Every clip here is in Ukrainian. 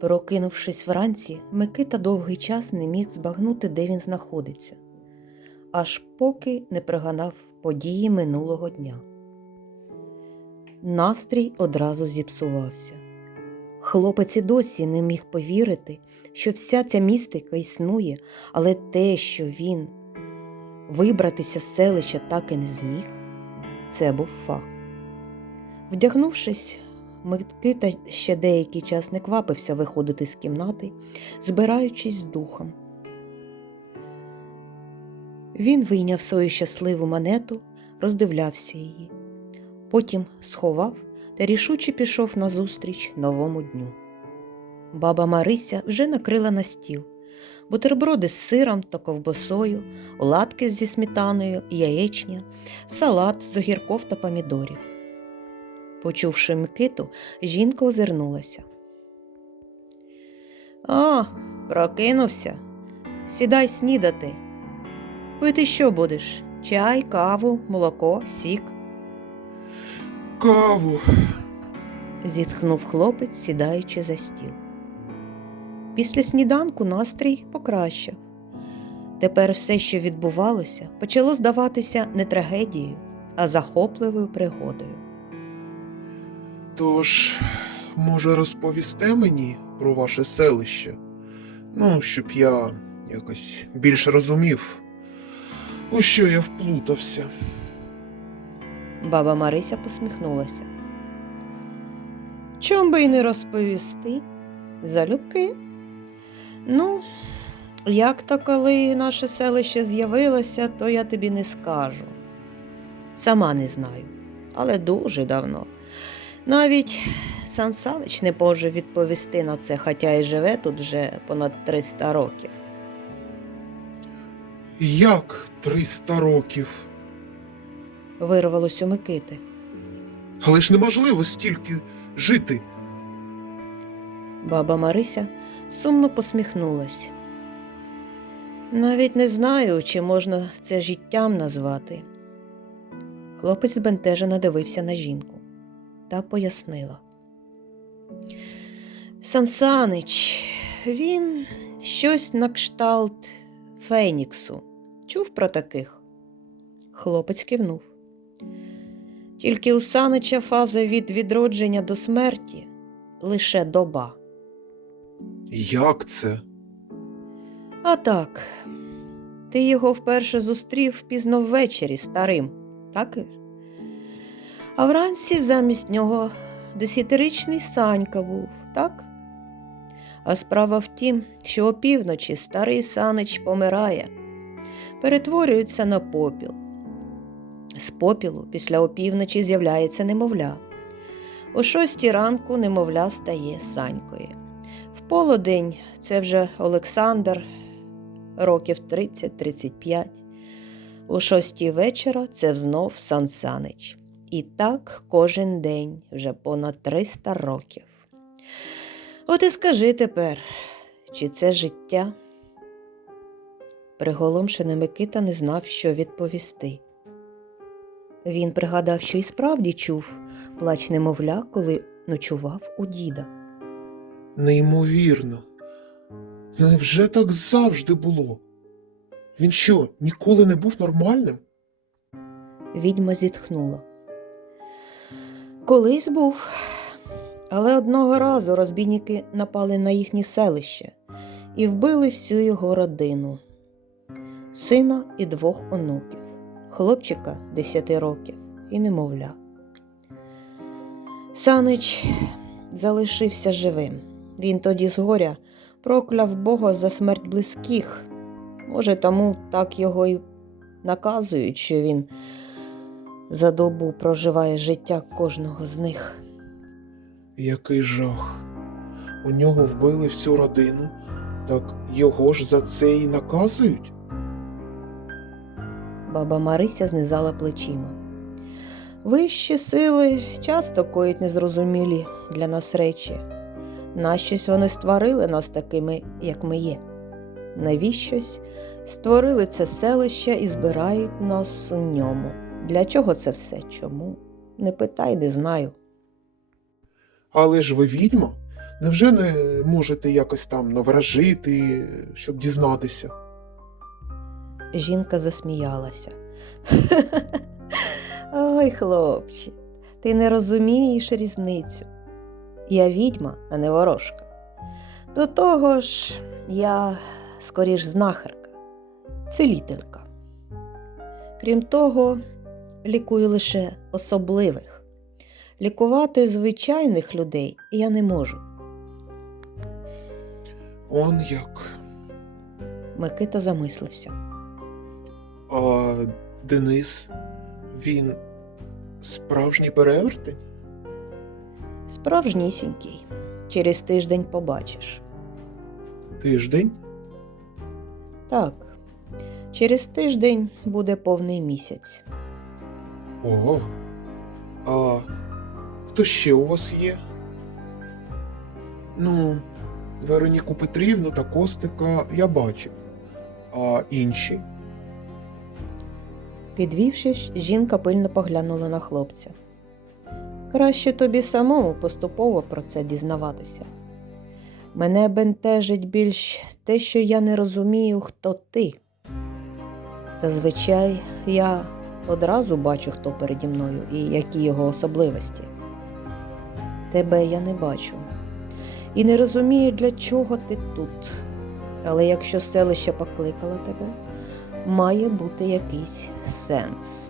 Прокинувшись вранці, Микита довгий час не міг збагнути, де він знаходиться, аж поки не приганав події минулого дня. Настрій одразу зіпсувався. Хлопець і досі не міг повірити, що вся ця містика існує, але те, що він вибратися з селища так і не зміг, це був факт. Вдягнувшись, Микита ще деякий час не квапився виходити з кімнати, збираючись з духом. Він вийняв свою щасливу монету, роздивлявся її, потім сховав та рішуче пішов назустріч новому дню. Баба Марися вже накрила на стіл бутерброди з сиром та ковбасою, оладки зі сметаною, яєчня, салат з огірков та помідорів. Почувши Микиту, жінка озирнулася. А, прокинувся. Сідай снідати. Пити що будеш? Чай, каву, молоко, сік? Каву. зітхнув хлопець, сідаючи за стіл. Після сніданку настрій покращав. Тепер все, що відбувалося, почало здаватися не трагедією, а захопливою пригодою. Тож, може, розповісте мені про ваше селище? Ну, щоб я якось більш розумів, у що я вплутався. Баба Марися посміхнулася. Чом би й не розповісти? Залюбки. Ну, як то коли наше селище з'явилося, то я тобі не скажу. Сама не знаю, але дуже давно. Навіть Сан Санич не може відповісти на це, хоча й живе тут вже понад 300 років. Як 300 років? Вирвалось у Микити. Але ж неможливо стільки жити. Баба Марися сумно посміхнулась. Навіть не знаю, чи можна це життям назвати. Хлопець збентежено дивився на жінку та пояснила. Сансанич, він щось на кшталт Феніксу. Чув про таких? Хлопець кивнув. Тільки у Санича фаза від відродження до смерті лише доба. Як це? А так, ти його вперше зустрів пізно ввечері старим, так? А вранці замість нього десятирічний Санька був, так? А справа в тім, що опівночі старий Санич помирає, перетворюється на попіл. З попілу після опівночі з'являється немовля. О шостій ранку немовля стає Санькою. В полудень це вже Олександр, років 30-35. У шостій вечора це знов Сан Санич. І так кожен день вже понад 300 років. От і скажи тепер, чи це життя? Приголомшений Микита не знав, що відповісти. Він пригадав, що і справді чув плач немовля, коли ночував у діда. Неймовірно. Невже так завжди було? Він що, ніколи не був нормальним? Відьма зітхнула. Колись був, але одного разу розбійники напали на їхнє селище і вбили всю його родину, сина і двох онуків, хлопчика 10 років і немовля. Санич залишився живим. Він тоді з горя прокляв Бога за смерть близьких. Може, тому так його й наказують, що він за добу проживає життя кожного з них. Який жах. У нього вбили всю родину, так його ж за це і наказують? Баба Марися знизала плечима. Вищі сили часто коїть незрозумілі для нас речі. Нащось вони створили нас такими, як ми є. Навіщось створили це селище і збирають нас у ньому. Для чого це все? Чому? Не питай, не знаю. Але ж ви відьма, Невже не можете якось там навражити, щоб дізнатися? Жінка засміялася. Ой, хлопче, ти не розумієш різницю. Я відьма, а не ворожка. До того ж, я скоріш знахарка, цілителька. Крім того, лікую лише особливих. Лікувати звичайних людей я не можу. Он як. Микита замислився. А Денис, він справжній перевертень? Справжнісінький. Через тиждень побачиш. Тиждень? Так, через тиждень буде повний місяць. Ого. А хто ще у вас є? Ну, Вероніку Петрівну та Костика я бачив. А інші? Підвівшись, жінка пильно поглянула на хлопця. Краще тобі самому поступово про це дізнаватися. Мене бентежить більш те, що я не розумію, хто ти. Зазвичай я одразу бачу, хто переді мною і які його особливості. Тебе я не бачу. І не розумію, для чого ти тут. Але якщо селище покликало тебе, має бути якийсь сенс.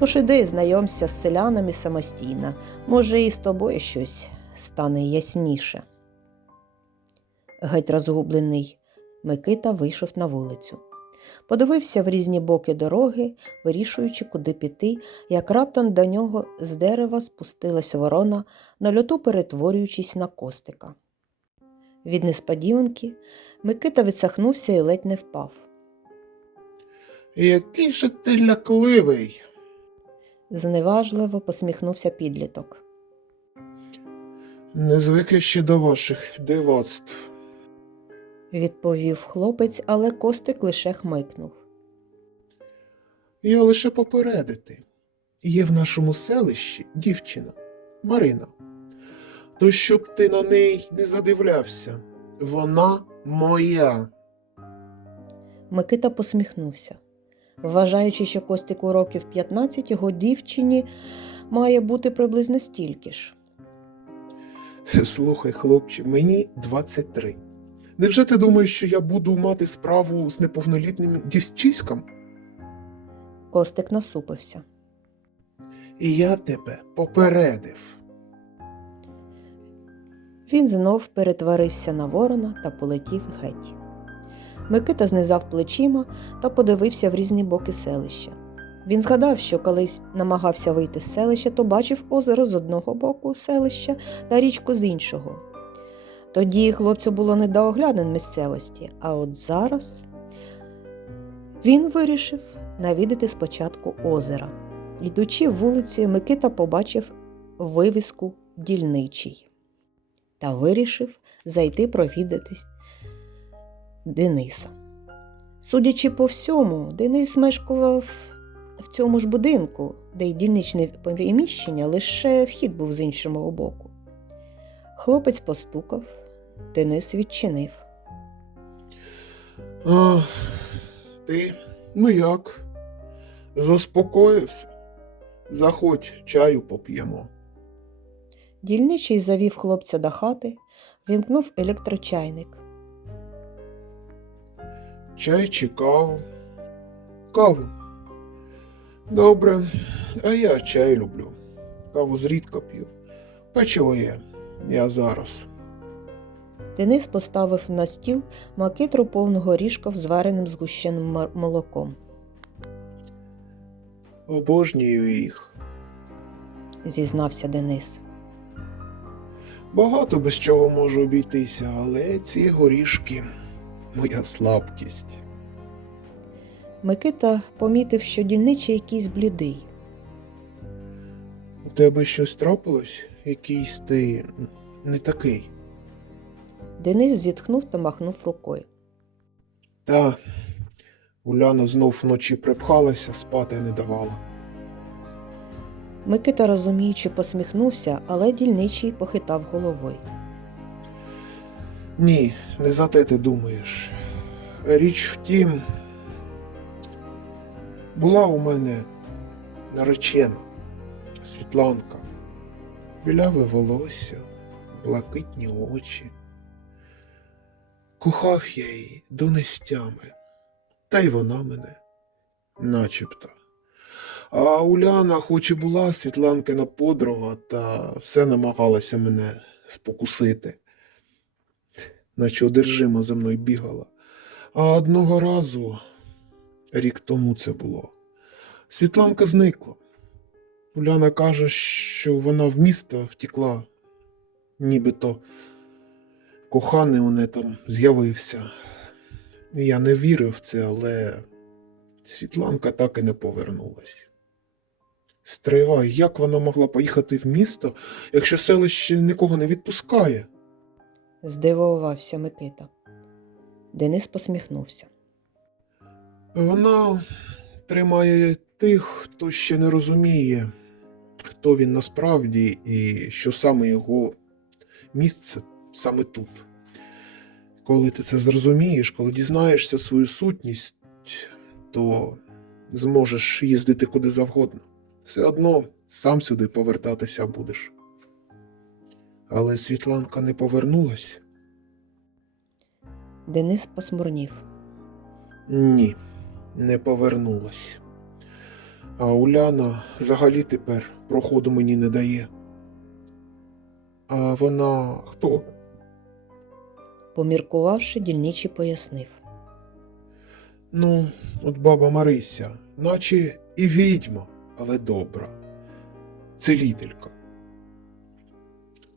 Тож іди, знайомся з селянами самостійно, може, і з тобою щось стане ясніше. Геть розгублений, Микита вийшов на вулицю. Подивився в різні боки дороги, вирішуючи, куди піти, як раптом до нього з дерева спустилась ворона, на льоту перетворюючись на костика. Від несподіванки Микита відсахнувся і ледь не впав. Який же ти лякливий. Зневажливо посміхнувся підліток. Не звик я ще до ваших дивацтв. Відповів хлопець, але костик лише хмикнув. Я лише попередити. Є в нашому селищі дівчина Марина. То щоб ти на неї не задивлявся, вона моя. Микита посміхнувся. Вважаючи, що Костику років 15, його дівчині має бути приблизно стільки ж. Слухай, хлопче, мені 23. Невже ти думаєш, що я буду мати справу з неповнолітнім дівчиськом? Костик насупився. І я тебе попередив. Він знов перетворився на ворона та полетів геть. Микита знизав плечима та подивився в різні боки селища. Він згадав, що колись намагався вийти з селища, то бачив озеро з одного боку селища та річку з іншого. Тоді хлопцю було не до оглядин місцевості, а от зараз він вирішив навідати спочатку озера. Йдучи вулицею, Микита побачив вивіску дільничий та вирішив зайти провідатись Дениса. Судячи по всьому, Денис мешкував в цьому ж будинку, де й дільничне приміщення, лише вхід був з іншого боку. Хлопець постукав, Денис відчинив. А, ти, ну як? Заспокоївся? Заходь, чаю поп'ємо. Дільничий завів хлопця до хати, вимкнув електрочайник. Чай чи каву? Каву. Добре, а я чай люблю. Каву зрідка п'ю. Печиво є. Я зараз. Денис поставив на стіл макитру повного горішка з вареним згущеним молоком. Обожнюю їх. зізнався Денис. Багато без чого можу обійтися, але ці горішки моя слабкість. Микита помітив, що дільничий якийсь блідий. У тебе щось трапилось? Якийсь ти не такий. Денис зітхнув та махнув рукою. Та Уляна знов вночі припхалася, спати не давала. Микита розуміючи посміхнувся, але дільничий похитав головою. Ні, не за те ти думаєш. Річ в тім, була у мене наречена Світланка, біляве волосся, блакитні очі. Кохав я її до нестями, та й вона мене, начебто. А Уляна, хоч і була Світланкина подруга, та все намагалася мене спокусити наче одержима за мною бігала. А одного разу, рік тому це було, Світланка зникла. Уляна каже, що вона в місто втекла, нібито коханий у неї там з'явився. Я не вірив в це, але Світланка так і не повернулась. Стривай, як вона могла поїхати в місто, якщо селище нікого не відпускає? Здивувався Микита. Денис посміхнувся. Вона тримає тих, хто ще не розуміє, хто він насправді і що саме його місце саме тут. Коли ти це зрозумієш, коли дізнаєшся свою сутність, то зможеш їздити куди завгодно. Все одно сам сюди повертатися будеш. Але Світланка не повернулась? Денис посмурнів. Ні, не повернулась. А Уляна взагалі тепер проходу мені не дає. А вона хто? Поміркувавши, дільничий пояснив. Ну, от баба Марися, наче і відьма, але добра. Целителька.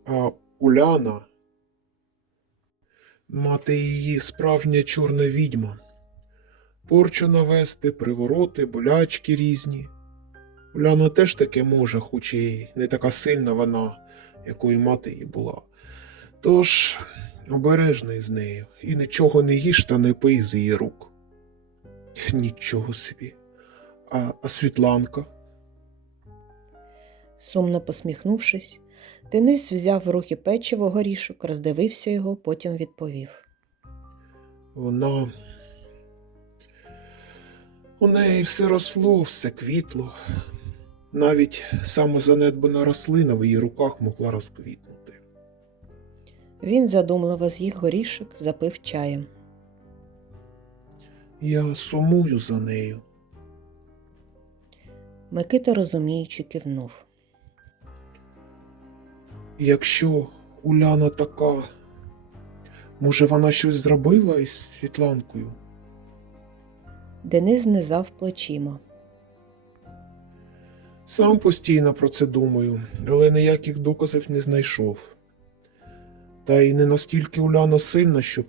А Уляна, мати її справжня чорна відьма. Порчу навести, привороти, болячки різні. Уляна теж таке може, хоч і не така сильна вона, якою мати її була. Тож обережний з нею і нічого не їж та не пий з її рук. Нічого собі. А, а Світланка? Сумно посміхнувшись, Денис взяв в руки печиво горішок, роздивився його, потім відповів. Вона. У неї все росло, все квітло. Навіть самозанедбана рослина в її руках могла розквітнути. Він задумливо з'їв горішок, запив чаєм. Я сумую за нею. Микита розуміючи кивнув. Якщо Уляна така, може вона щось зробила із Світланкою? Денис знизав плечима. Сам постійно про це думаю, але ніяких доказів не знайшов. Та й не настільки Уляна сильна, щоб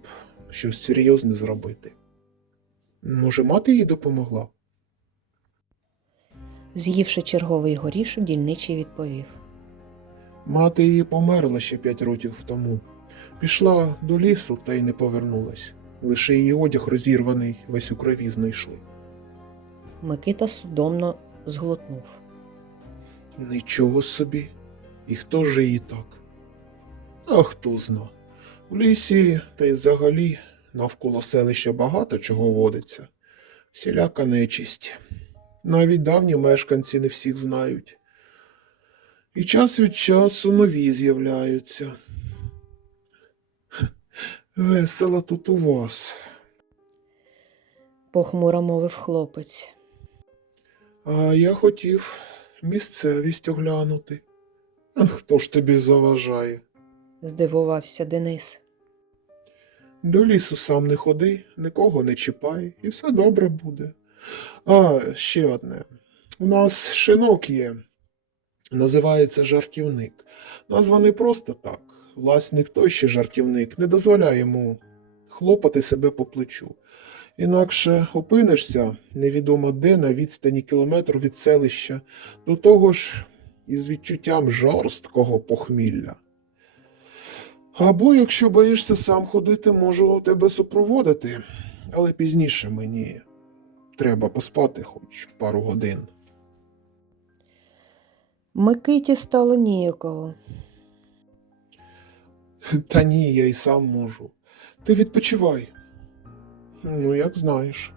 щось серйозне зробити. Може, мати їй допомогла? З'ївши черговий горішок, дільничий відповів. Мати її померла ще п'ять років тому. Пішла до лісу та й не повернулась. Лише її одяг розірваний, весь у крові знайшли. Микита судомно зглотнув. Нічого собі. І хто ж її так? А хто зна. У лісі та й взагалі навколо селища багато чого водиться. Всіляка нечисть. Навіть давні мешканці не всіх знають. І час від часу нові з'являються. Весело тут у вас. Похмуро мовив хлопець. А я хотів місцевість оглянути. А хто ж тобі заважає? Здивувався Денис. До лісу сам не ходи, нікого не чіпай, і все добре буде. А, ще одне. У нас шинок є. Називається жартівник. Назва не просто так. Власник той ще жартівник не дозволяє йому хлопати себе по плечу. Інакше опинишся невідомо де на відстані кілометр від селища, до того ж із відчуттям жорсткого похмілля. Або, якщо боїшся сам ходити, можу тебе супроводити, але пізніше мені треба поспати хоч пару годин. Микиті стало ніяково. Та ні, я й сам можу. Ти відпочивай. Ну, як знаєш.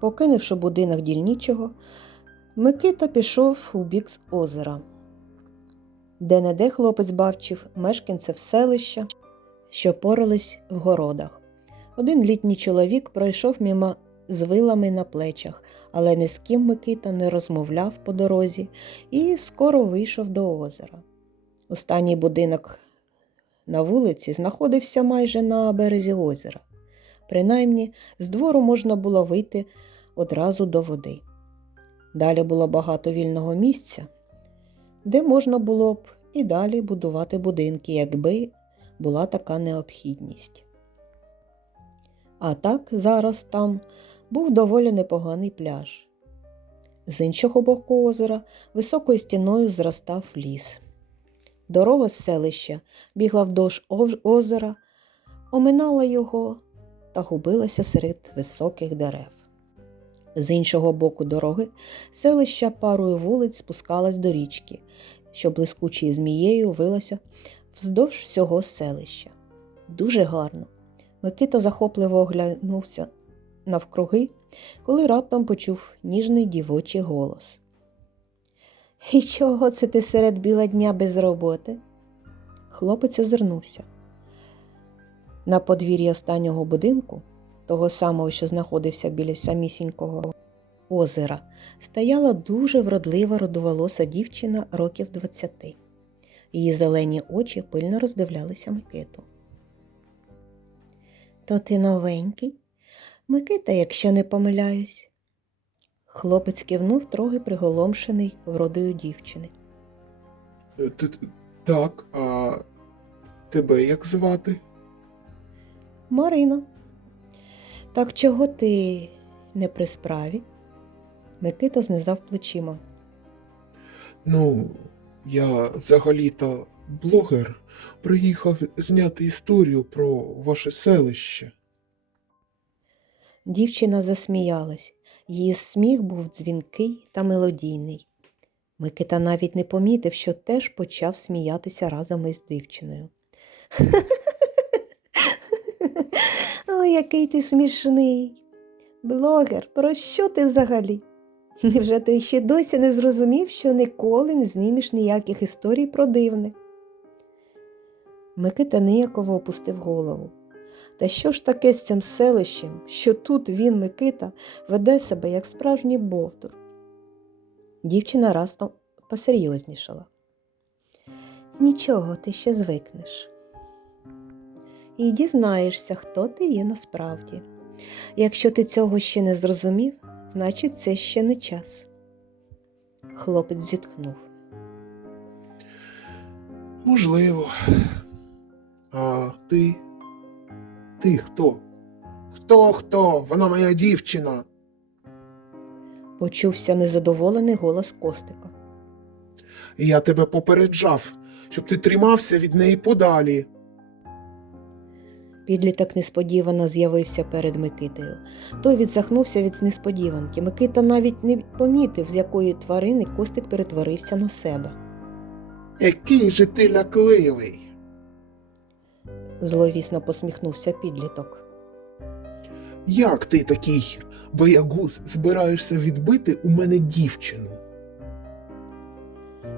Покинувши будинок дільничого, Микита пішов у бік з озера. Де не де хлопець бачив мешканців селища, що порались в городах. Один літній чоловік пройшов мимо з вилами на плечах, але ні з ким Микита не розмовляв по дорозі і скоро вийшов до озера. Останній будинок на вулиці знаходився майже на березі озера. Принаймні, з двору можна було вийти одразу до води. Далі було багато вільного місця, де можна було б і далі будувати будинки, якби була така необхідність. А так зараз там був доволі непоганий пляж. З іншого боку озера високою стіною зростав ліс. Дорога з селища бігла вдовж озера, оминала його та губилася серед високих дерев. З іншого боку дороги селища парою вулиць спускалось до річки, що блискучою змією вилося вздовж всього селища. Дуже гарно. Микита захопливо оглянувся навкруги, коли раптом почув ніжний дівочий голос. І чого це ти серед біла дня без роботи? Хлопець озирнувся. На подвір'ї останнього будинку, того самого, що знаходився біля самісінького озера, стояла дуже вродлива родоволоса дівчина років двадцяти. Її зелені очі пильно роздивлялися Микиту. То ти новенький? Микита, якщо не помиляюсь. Хлопець кивнув трохи приголомшений вродою дівчини. Е, т- т- Так, а тебе як звати? Марина. Так чого ти не при справі? Микита знизав плечима. Ну, я взагалі-то блогер. Приїхав зняти історію про ваше селище. Дівчина засміялась. Її сміх був дзвінкий та мелодійний. Микита навіть не помітив, що теж почав сміятися разом із дівчиною. Який ти смішний. Блогер, про що ти взагалі? Невже ти ще досі не зрозумів, що ніколи не знімеш ніяких історій про дивне? Микита ніяково опустив голову. Та що ж таке з цим селищем, що тут він, Микита, веде себе як справжній бовдур? Дівчина раз посерйознішала. Нічого, ти ще звикнеш. І дізнаєшся, хто ти є насправді. Якщо ти цього ще не зрозумів, значить це ще не час. Хлопець зітхнув. Можливо. А ти? Ти хто? Хто хто? Вона моя дівчина. Почувся незадоволений голос Костика. Я тебе попереджав, щоб ти тримався від неї подалі. Підліток несподівано з'явився перед Микитою. Той відсахнувся від несподіванки. Микита навіть не помітив, з якої тварини Костик перетворився на себе. Який же ти лякливий. Зловісно посміхнувся підліток. Як ти такий боягуз збираєшся відбити у мене дівчину?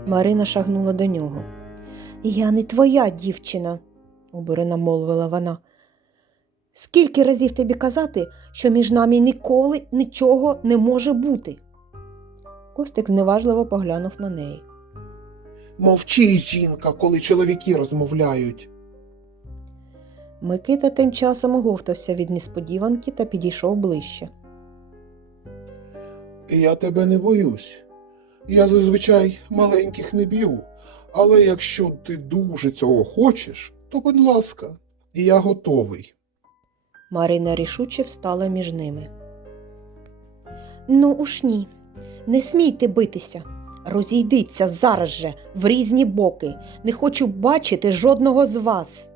Марина шагнула до нього. Я не твоя дівчина, обурено мовила вона. Скільки разів тобі казати, що між нами ніколи нічого не може бути? Костик зневажливо поглянув на неї. Мовчи, жінка, коли чоловіки розмовляють. Микита тим часом оговтався від несподіванки та підійшов ближче. Я тебе не боюсь. Я зазвичай маленьких не б'ю, але якщо ти дуже цього хочеш, то будь ласка, я готовий. Марина рішуче встала між ними. Ну уж ні, не смійте битися. Розійдіться зараз же в різні боки. Не хочу бачити жодного з вас.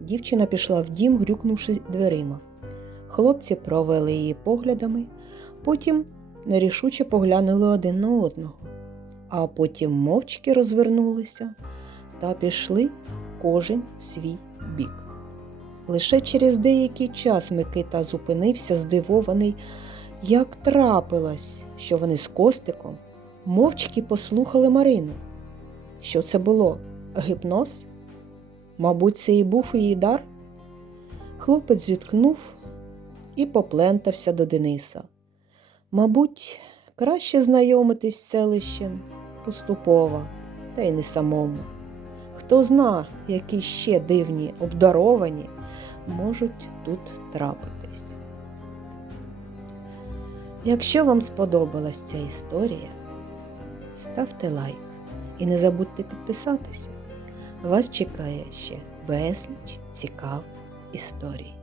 Дівчина пішла в дім, грюкнувши дверима. Хлопці провели її поглядами, потім нерішуче поглянули один на одного. а потім мовчки розвернулися та пішли кожен в свій бік. Лише через деякий час Микита зупинився, здивований, як трапилось, що вони з Костиком мовчки послухали Марину. Що це було? Гіпноз? Мабуть, це і був її дар? Хлопець зітхнув і поплентався до Дениса. Мабуть, краще знайомитись з селищем поступово, та й не самому. Хто зна, які ще дивні обдаровані можуть тут трапитись. Якщо вам сподобалась ця історія, ставте лайк і не забудьте підписатися. Вас чекає ще безліч цікавих історій.